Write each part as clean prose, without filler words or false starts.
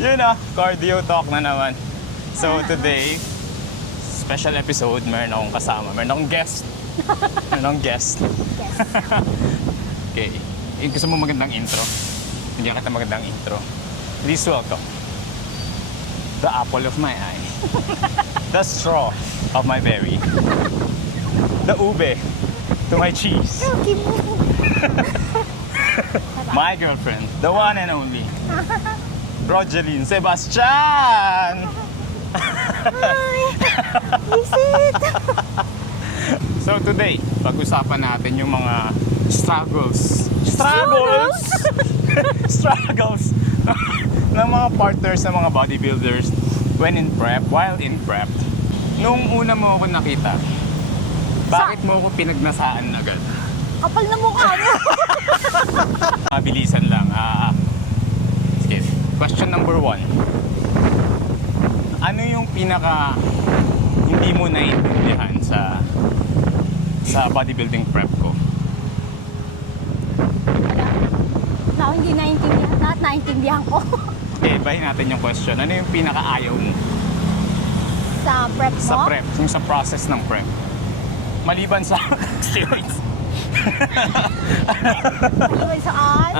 Yun na, cardio talk na naman. So today, special episode, meron akong kasama. Meron akong guest. Yes. Okay. Gusto mo magandang intro? Hindi kita magandang intro. Please welcome the apple of my eye. The straw of my berry. The ube to my cheese. Okay mo. My girlfriend, the one and only, Rogeline Sebastian! Hi! Is it? So today, pag-usapan natin yung mga struggles ng mga partners ng mga bodybuilders while in prep. Nung una mo ako nakita, bakit mo ako pinagnasaan agad? Kapal na mukha mo. Mabilisan lang. Sige. Question number 1. Ano yung pinaka hindi mo naiintindihan sa bodybuilding prep ko? Wala. Hindi naiintindihan. Lahat naiintindihan ko. Okay, bahin natin yung question. Ano yung pinaka ayaw mo Sa prep mo? sa prep? Yung sa process ng prep? Maliban sa steroids. Maliban saan?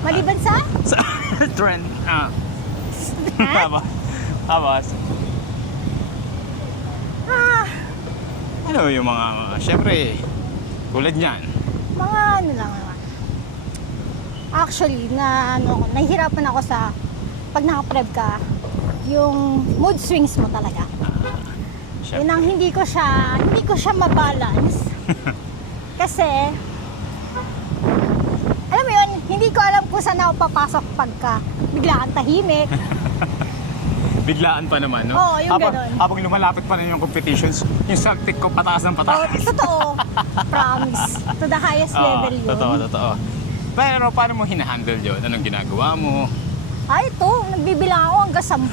Maliban sa? Sa trend. Tapos, ano yung mga, syempre, tulad niyan. Mga ano lang naman. Actually, nahihirapan ako sa pag naka-prep ka, yung mood swings mo talaga. Yun ang hindi ko siya mabalance. Kasi, alam mo yun, hindi ko alam kung saan ako papasok pagka bigla kang tahimik. Biglaan pa naman, no? Oo, yung ganun. Habang lumalapit pa na yung competitions, yung saltik ko pataas ng Oh, pataas. totoo. Promise. To the highest level yun. Totoo. Pero paano mo hinahandle yun? Anong ginagawa mo? Ay, ito. Nagbibilang ako hanggang 10.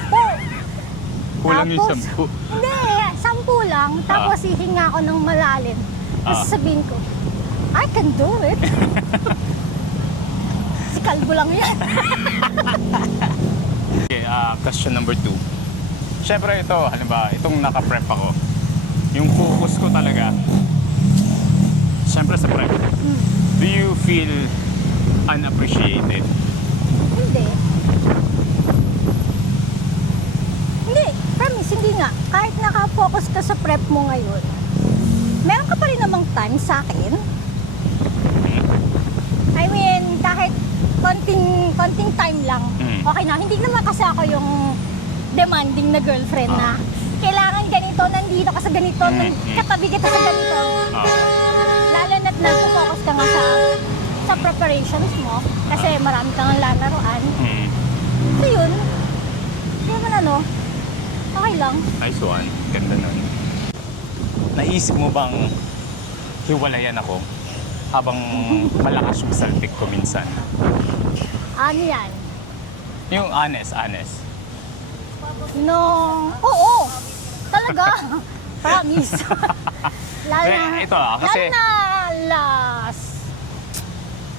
Kulang yung Tapos, 10. Hindi, 10 lang. Tapos hihinga ako ng malalim. Tapos sabihin ko, I can do it. Si kalbo lang yan. Okay, question number 2. Siyempre ito, halimbawa, itong naka-prep ako. Yung focus ko talaga, siyempre sa prep. Do you feel unappreciated? Hindi. Hindi. Promise, hindi nga. Kahit nakafocus ka sa prep mo ngayon, meron ka pa rin namang time sa akin. I mean, kahit konting time lang, okay na. Hindi naman kasi ako yung demanding na girlfriend na kailangan ganito, nandito ka sa ganito, katabi kita sa ganito. Lalo na't nag-focus ka nga sa preparations mo kasi marami kang lalaroan. So yun, hindi naman okay lang. Nice one. Ganda nun. Naisip mo bang hiwalayan ako habang malakas yung saltik ko minsan? Ano yan? Yung honest. Oo, talaga. Promise. Lalo na, Ito kasi lalo na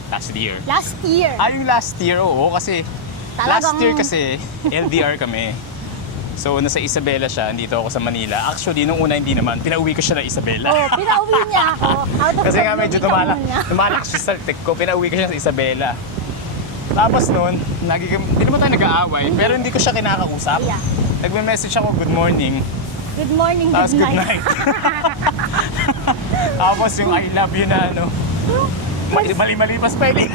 last year. last year. Yung last year, oo, kasi last Talagang- year kasi LDR kami. So, nasa Isabela siya, nandito ako sa Manila. Actually, nung una hindi naman, pinauwi ko siya na Isabela. Oh, pinauwi niya ako. Out of Kasi the nga blue, medyo ikaw muna. lumalakas yung saltik ko, pinauwi ko siya sa Isabela. Tapos noon, hindi naman tayo nag-aaway, pero hindi ko siya kinakausap. Yeah. Nagme-message ako, good morning. Good morning, Tapos good good night. night. Tapos yung I love you na mali-mali pa spelling.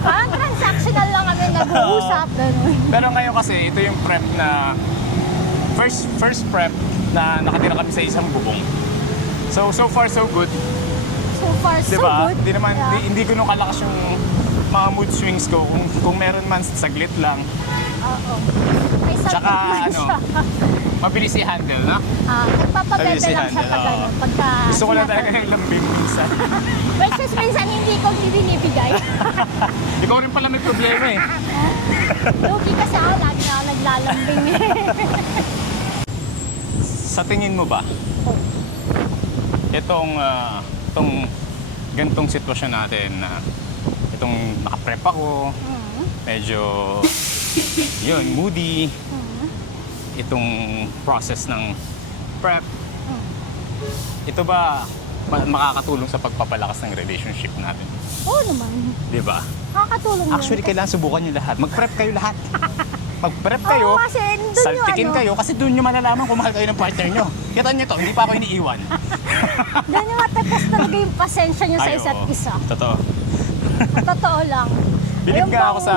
Parang transactional lang kami nag-uusap. Ganun. Pero ngayon kasi, ito yung prep na, first prep na nakatira kami sa isang bubong. So far so good. So far, so Diba? good. Di naman, Yeah. hindi ko nung kalakas yung mga mood swings ko. Kung meron man, saglit lang. Oo. May Tsaka, subject man siya. Mabilis i-handle, no? Nagpapabenta Mabilis lang siya i-handle, pag oo. ano, pagka... Gusto ko lang talaga yung lambing minsan. Versus minsan hindi ko binibigay. Ikaw rin pala may problema eh. Lugi kasi ako, lagi na ako naglalambing eh. Sa tingin mo ba, itong gantong sitwasyon natin na itong nakaprep ako, medyo yun, moody, Mhm. itong process ng prep. Mm. Ito ba makakatulong sa pagpapalakas ng relationship natin? Oo naman. Di ba? Nakakatulong yun. Actually, kailangan subukan nyo lahat. Mag-prep kayo lahat. Mag-prep Oo, kayo, kasi dun saltikin kayo, kasi doon nyo malalaman kung mahal kayo ng partner nyo. Kita nyo to, hindi pa ako iniiwan. Doon yung matatest talaga yung pasensya nyo sa Ay, isa't oo. isa. Totoo. Totoo lang. Bilib Yung nga ako bang sa...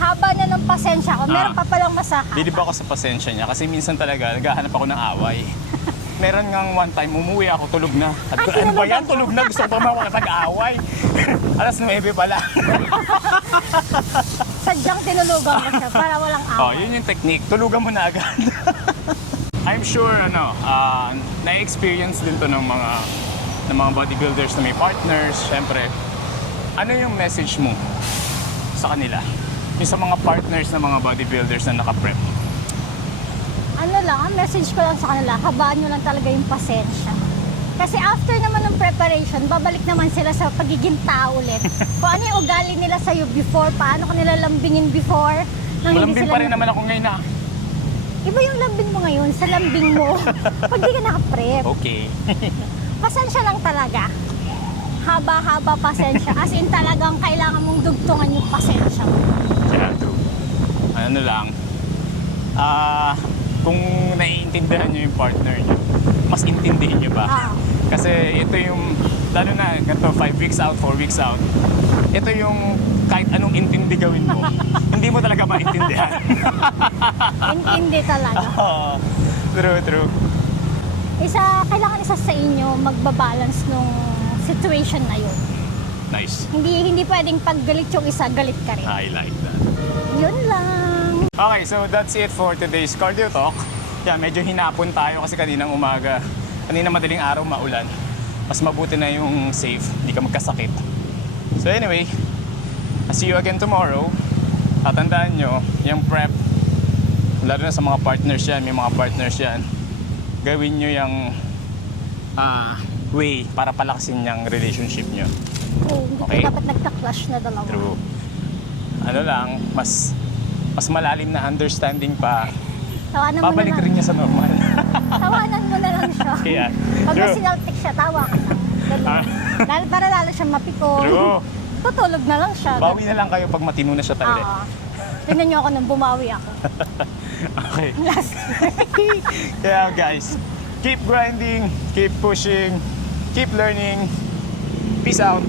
haba na ng pasensya ko, meron Ah. pa palang masahaba. Bilib ako sa pasensya niya kasi minsan talaga naghahanap ako ng away. Meron ngang one time, umuwi ako, tulog na. At Ay, ano ba yan? tinulugan Tulog na. Gusto ko pa makapag-away. Alas 9 pala. Sadyang tinulugan mo siya para walang Oh, away. yun yung technique. Tulugan mo na agad. I'm sure, na-experience din to ng mga bodybuilders na may partners. Siyempre, ano yung message mo sa kanila? Yung sa mga partners na mga bodybuilders na naka-prep. Ano lang, ang message ko lang sa kanila, habaan nyo lang talaga yung pasensya. Kasi after naman ng preparation, babalik naman sila sa pagiging tao ulit. Kung ano yung ugali nila sa'yo before, paano ka nila lambingin before. Nang hindi Malambing sila pa rin naman ako ngayon na. Iba yung lambing mo ngayon sa lambing mo pag di ka naka-prep. Okay. Pasensya lang talaga. Haba-haba pasensya. As in talagang kailangan mong dugtungan yung pasensya mo. Yeah, true. Ano lang, kung naiintindihan nyo yung partner nyo, mas intindihin nyo pa. Ah. Kasi ito yung, lalo na, ganito, 5 weeks out, 4 weeks out, ito yung kahit anong intindi gawin mo, hindi mo talaga maintindihan. Intindi talaga. True. Kailangan isa sa inyo magbabalance nung situation na yun. Nice. Hindi pwedeng pag galit yung isa, galit ka rin. I like that. Yun lang. Okay, so that's it for today's cardio talk. Yeah, medyo hinapon tayo kasi kaninang umaga, kanina madaling araw maulan. Mas mabuti na yung safe, hindi ka magkasakit. So anyway, I'll see you again tomorrow. At tandaan nyo, yung prep, lalo na sa mga partners yan, may mga partners yan, gawin nyo yung way para palakasin yung relationship nyo. Hindi Okay. kayo dapat nagka-clash na dalawa. True. Ano lang, mas malalim na understanding pa, Tawanan mo na babalik lang. rin niya sa normal. Tawanan mo na lang siya. Kaya, Pag true. sinaltik siya, tawa ka lang. Ah. Ganun. Para lalo siya mapikon. True. Tutulog na lang siya. Bawi na lang kayo pag matino na siya talaga. Oo. Tingnan niyo ako nung bumawi ako. Okay. Last Kaya guys, keep grinding, keep pushing, keep learning. Peace out.